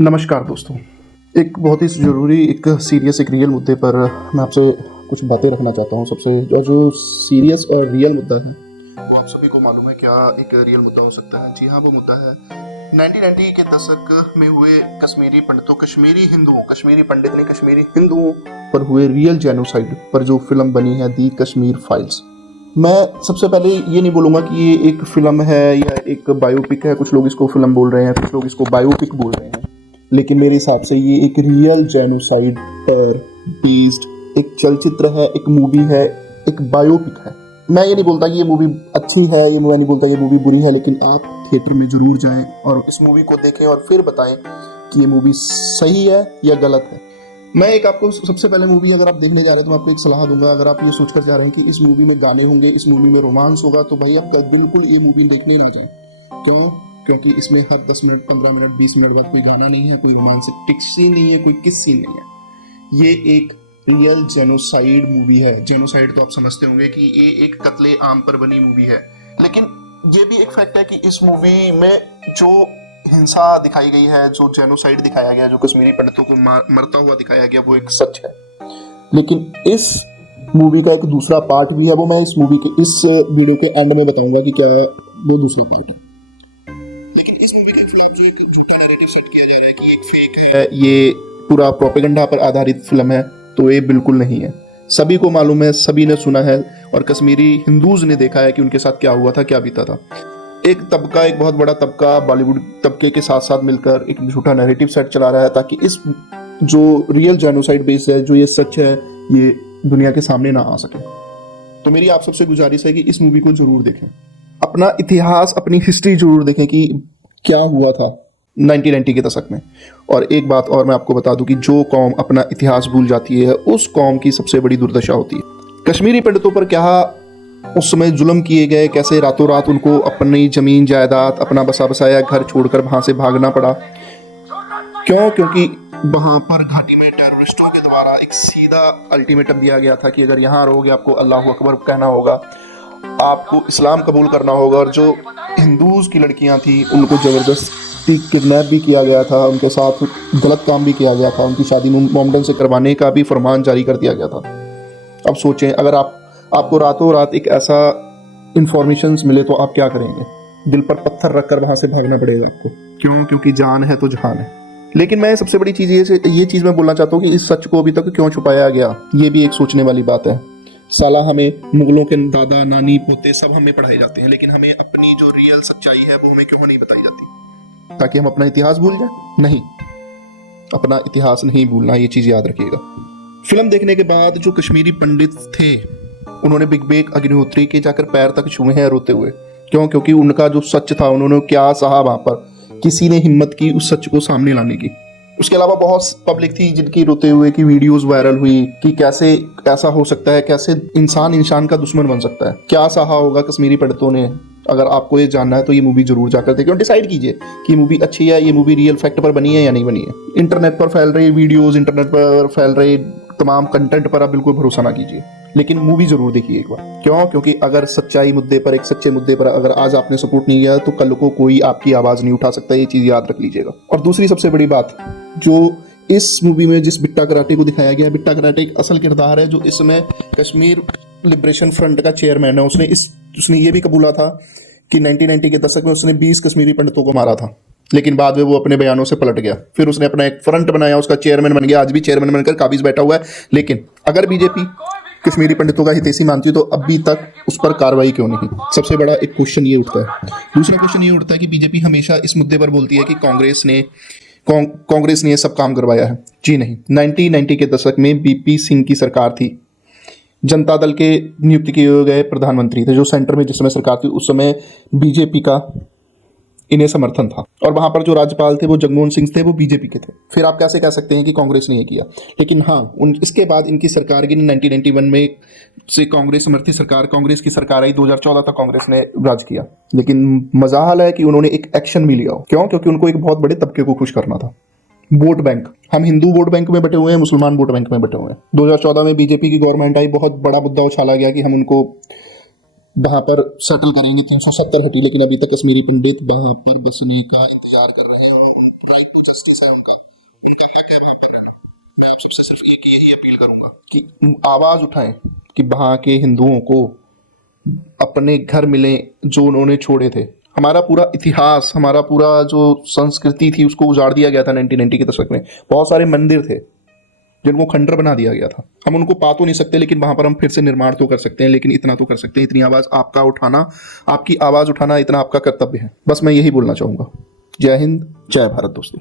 नमस्कार दोस्तों। एक बहुत ही ज़रूरी एक सीरियस एक रियल मुद्दे पर मैं आपसे कुछ बातें रखना चाहता हूँ। सबसे जो सीरियस और रियल मुद्दा है वो आप सभी को मालूम है क्या एक रियल मुद्दा हो सकता है। जी हाँ, वो मुद्दा है 1990 के दशक में हुए कश्मीरी पंडितों, कश्मीरी पंडित ने कश्मीरी हिंदुओं पर हुए रियल जेनोसाइड पर जो फिल्म बनी है दी कश्मीर फाइल्स। मैं सबसे पहले ये नहीं बोलूँगा कि ये एक फिल्म है या एक बायोपिक है। कुछ लोग इसको फिल्म बोल रहे हैं, कुछ लोग इसको बायोपिक बोल रहे हैं, लेकिन मेरे हिसाब से ये एक रियल जेनोसाइड पर बेस्ड एक चलचित्र है, एक मूवी है, एक बायोपिक है। मैं ये नहीं बोलता कि ये मूवी अच्छी है, ये मैं नहीं बोलता ये मूवी बुरी है, लेकिन आप थिएटर में जरूर जाएं और इस मूवी को देखें और फिर बताएं कि ये मूवी सही है या गलत है। मैं एक आपको सबसे पहले मूवी अगर आप देखने जा रहे हैं तो मैं आपको एक सलाह दूंगा। अगर आप ये सोचकर जा रहे हैं कि इस मूवी में गाने होंगे, इस मूवी में रोमांस होगा, तो भाई आप बिल्कुल ये मूवी देखने ना जाएं। क्यों? क्योंकि इसमें हर 10 मिनट, 15 मिनट, 20 मिनट बाद कोई गाना नहीं है, कोई रोमांटिक सीन नहीं है, कोई किस सीन नहीं है। ये एक रियल जेनोसाइड मूवी है। जेनोसाइड तो आप समझते होंगे कि ये एक कत्ले आम पर बनी मूवी है, लेकिन ये भी एक फैक्ट है कि इस मूवी में जो हिंसा दिखाई गई है, जो जेनोसाइड दिखाया गया, जो कश्मीरी पंडितों को मरता हुआ दिखाया गया, वो एक सच है। लेकिन इस मूवी का एक दूसरा पार्ट भी है, वो मैं इस मूवी के इस वीडियो के एंड में बताऊंगा कि क्या वो दूसरा पार्ट है। लेकिन इस मूवी के खिलाफ जो एक झूठा नैरेटिव सेट किया जा रहा है कि एक फेक है, ये पूरा प्रोपेगेंडा पर आधारित फिल्म है, तो ये बिल्कुल नहीं है। सभी को मालूम है, सभी ने सुना है और कश्मीरी हिंदूज ने देखा है कि उनके साथ क्या हुआ था, क्या बीता था। एक तबका, एक बहुत बड़ा तबका बॉलीवुड तबके के साथ साथ मिलकर एक झूठा नैरेटिव सेट चला रहा है ताकि इस जो रियल जेनोसाइड बेस है, जो ये सच है, ये दुनिया के सामने ना आ सके। तो मेरी आप सबसे गुजारिश है कि इस मूवी को जरूर देखें, अपना इतिहास, अपनी हिस्ट्री जरूर देखें कि क्या हुआ था 1990 के दशक में। और एक बात और मैं आपको बता दूं कि जो कौम अपना इतिहास भूल जाती है उस कौम की सबसे बड़ी दुर्दशा होती है। कश्मीरी पंडितों पर क्या उस समय जुल्म किए गए, कैसे रातों रात उनको अपनी जमीन जायदाद, अपना बसा बसाया घर छोड़कर वहां से भागना पड़ा। क्यों? क्योंकि वहां पर घाटी में टेररिस्टों के द्वारा एक सीधा अल्टीमेटम दिया गया था कि अगर यहाँ रहोगे आपको अल्लाह अकबर कहना होगा, आपको इस्लाम कबूल करना होगा। और जो हिंदूज की लड़कियां थी उनको जबरदस्ती किडनैप भी किया गया था, उनके साथ गलत काम भी किया गया था, उनकी शादी मोमडन से करवाने का भी फरमान जारी कर दिया गया था। अब सोचें, अगर आपको रातों रात एक ऐसा इंफॉर्मेशन मिले तो आप क्या करेंगे? दिल पर पत्थर रखकर वहां से भागना पड़ेगा आपको। क्यों? क्योंकि जान है तो जहान है। लेकिन मैं सबसे बड़ी चीज ये चीज मैं बोलना चाहता हूँ कि इस सच को अभी तक क्यों छुपाया गया, ये भी एक सोचने वाली बात है। साला हमें मुगलों के दादा, नानी, पोते सब हमें पढ़ाए जाते हैं, लेकिन हमें अपनी जो रियल सच्चाई है वो हमें क्यों नहीं बताई जाती? ताकि हम अपना इतिहास भूल जाए? नहीं, अपना इतिहास नहीं भूलना, ये चीज याद रखिएगा। फिल्म देखने के बाद जो कश्मीरी पंडित थे उन्होंने बिग बेग अग्निहोत्री के जाकर पैर तक छुए हैं रोते हुए। क्यों? क्योंकि उनका जो सच था, उन्होंने क्या सहा वहां पर, किसी ने हिम्मत की उस सच को सामने लाने की। उसके अलावा बहुत पब्लिक थी जिनकी रोते हुए की वीडियोस वायरल हुई कि कैसे ऐसा हो सकता है, कैसे इंसान का दुश्मन बन सकता है। क्या सहा होगा कश्मीरी पंडितों ने? अगर आपको ये जानना है तो ये मूवी जरूर जाकर देखिए और डिसाइड कीजिए कि मूवी अच्छी है, ये मूवी रियल फैक्ट पर बनी है या नहीं बनी है। इंटरनेट पर फैल रही वीडियोस, इंटरनेट पर फैल रहे तमाम कंटेंट पर आप बिल्कुल भरोसा ना कीजिए, लेकिन मूवी जरूर देखिए एक बार। क्यों? क्योंकि अगर सच्चाई मुद्दे पर, एक सच्चे मुद्दे पर अगर आज आपने सपोर्ट नहीं किया तो कल को कोई आपकी आवाज नहीं उठा सकता, ये चीज याद रख लीजिएगा। और दूसरी सबसे बड़ी बात, जो इस मूवी में जिस बिट्टा कराटे को दिखाया गया, बिट्टा कराटे एक असल किरदार है जो इस समय कश्मीर लिबरेशन फ्रंट का चेयरमैन है। उसने ये भी कबूला था कि 1990 के दशक में उसने 20 कश्मीरी पंडितों को मारा था, लेकिन बाद में वो अपने बयानों से पलट गया। फिर उसने अपना एक फ्रंट बनाया, उसका चेयरमैन बन गया, आज भी चेयरमैन बनकर काबिज बैठा हुआ है। लेकिन अगर बीजेपी कश्मीरी पंडितों का हितैषी मानती है तो अभी तक उस पर कार्रवाई क्यों नहीं? सबसे बड़ा एक क्वेश्चन ये उठता है। दूसरा क्वेश्चन ये उठता है कि बीजेपी हमेशा इस मुद्दे पर बोलती है कि कांग्रेस ने ये सब काम करवाया है। जी नहीं, 1990 के दशक में बीपी सिंह की सरकार थी, जनता दल के नियुक्त किए गए प्रधानमंत्री थे, जो सेंटर में जिस समय सरकार थी उस समय बीजेपी का इन्हें समर्थन था। और वहां पर जो राज्यपाल थे वो जगमोहन सिंह थे, वो बीजेपी के थे। फिर आप कैसे कह सकते हैं कि कांग्रेस ने ये किया? लेकिन हाँ, इसके बाद इनकी सरकार की 1991 में से कांग्रेस समर्थित सरकार, कांग्रेस की सरकार आई। 2014 तक कांग्रेस ने राज किया, लेकिन मजाल है कि उन्होंने एक एक्शन भी लिया। क्यों? क्योंकि उनको एक बहुत बड़े तबके को खुश करना था। वोट बैंक, हम हिंदू वोट बैंक में बैठे हुए हैं, मुसलमान वोट बैंक में बैठे हुए हैं। 2014 में बीजेपी की गवर्नमेंट आई, बहुत बड़ा मुद्दा उछाला गया कि हम उनको वहां पर सेटल करेंगे, 370 हटी, लेकिन अभी तक कश्मीरी पंडित वहां पर बसने का इंतजार कर रहे हैं। इतिहास है उनका, उनका क्या क्या है। मैं आप सबसे सिर्फ एक यही अपील करूंगा कि आवाज उठाएं कि वहाँ के हिंदुओं को अपने घर मिले जो उन्होंने छोड़े थे। हमारा पूरा इतिहास, हमारा पूरा जो संस्कृति थी उसको उजाड़ दिया गया था 1990 के दशक में। बहुत सारे मंदिर थे जिनको खंडर बना दिया गया था। हम उनको पा तो नहीं सकते, लेकिन वहां पर हम फिर से निर्माण तो कर सकते हैं। लेकिन इतना तो कर सकते हैं, इतनी आवाज आपका उठाना, आपकी आवाज उठाना इतना आपका कर्तव्य है। बस मैं यही बोलना चाहूंगा। जय हिंद, जय भारत दोस्तों।